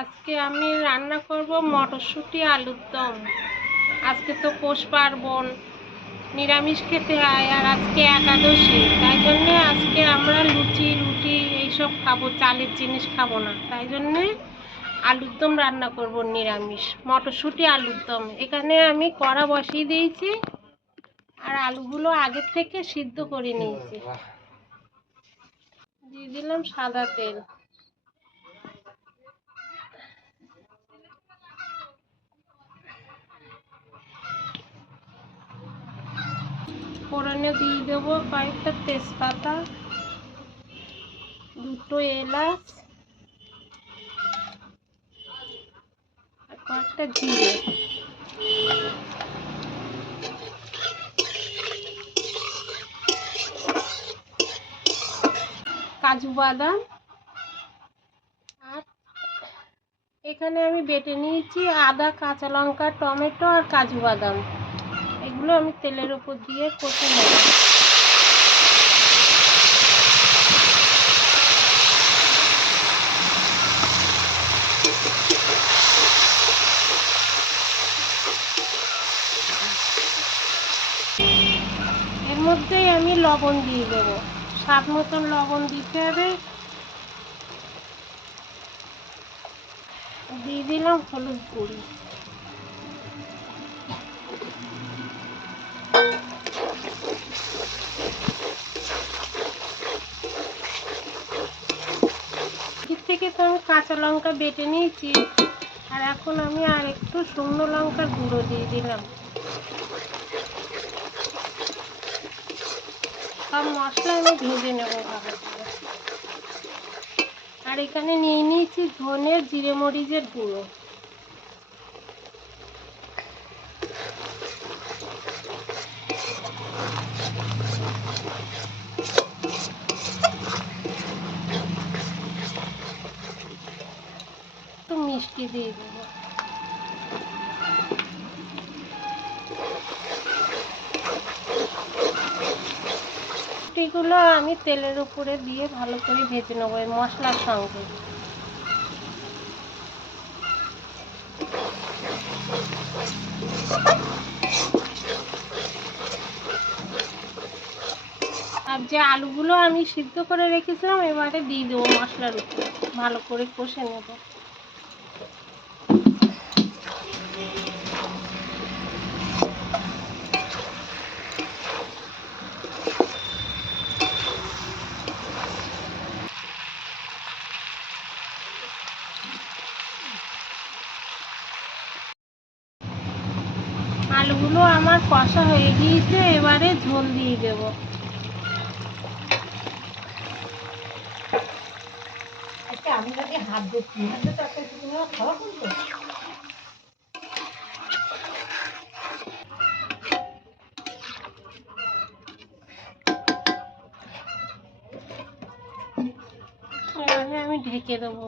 আজকে আমি রান্না করব মটরশুঁটি আলুর দম। আজকে তো পৌষ পার্বণ, নিরামিষ খেতে হয়, আর আজকে একাদশী, তাই জন্যে আজকে আমরা লুচি এইসব খাবো, চালের জিনিস খাবো না। তাই জন্যে আলুর দম রান্না করব, নিরামিষ মটরশুঁটি আলুর দম। এখানে আমি কড়া বসিয়ে দিয়েছি আর আলুগুলো আগের থেকে সিদ্ধ করে নিয়েছি। দিয়ে দিলাম সাদা তেল। ফোড়নে দিয়ে দেবো কয়েকটা তেজপাতা, দুটো এলাচ আর কয়েকটা জিরে। কাজু বাদাম, আর এখানে আমি বেটে নিয়েছি আদা, কাঁচা লঙ্কা, টমেটো আর কাজু বাদাম। এগুলো আমি তেলের উপর দিয়ে কষে নেব। এর মধ্যেই আমি লবণ দিয়ে দেবো, স্বাদ মতন লবণ দিতে হবে। দিয়ে দিলাম হলুদ গুঁড়ি। এর থেকে তো আমি কাঁচা লঙ্কা বেটে নিয়েছি, আর এখন আমি আর একটু শুকনো লঙ্কার গুঁড়ো দিয়ে দিলাম। সব মশলা আমি ভেজে নেব ভালো করে। আর এখানে নিয়ে নিয়েছি ধনে, জিরে, মরিচের গুঁড়ো। একটু মিষ্টি দিয়ে দেবো। রুটিগুলো আমি তেলের উপরে দিয়ে ভালো করে ভেজে নেবো এই মশলার সঙ্গে। আর যে আলুগুলো আমি সিদ্ধ করে রেখেছিলাম এবারে দিয়ে দেবো মশলার উপরে, ভালো করে কষে নেব। আলুগুলো আমার কষা হয়ে গিয়েছে, এবারে ঝোল দিয়ে দেব। আমি নাকি হাত দিচ্ছি, হাতে তরকারি খাওয়া করবো। এবারে আমি ঢেকে দেবো।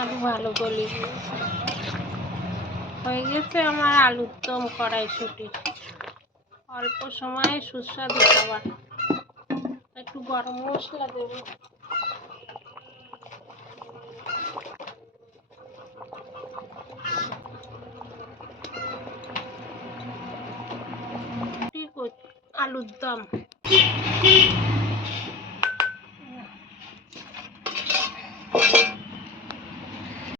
আলু ভালো গলে গিয়েছে, হয়ে গেছে আমার আলুর দম কড়াইশুঁটি। অল্প সময়ে সুস্বাদু খাবার। একটু গরম মশলা দেব। আলুর দম।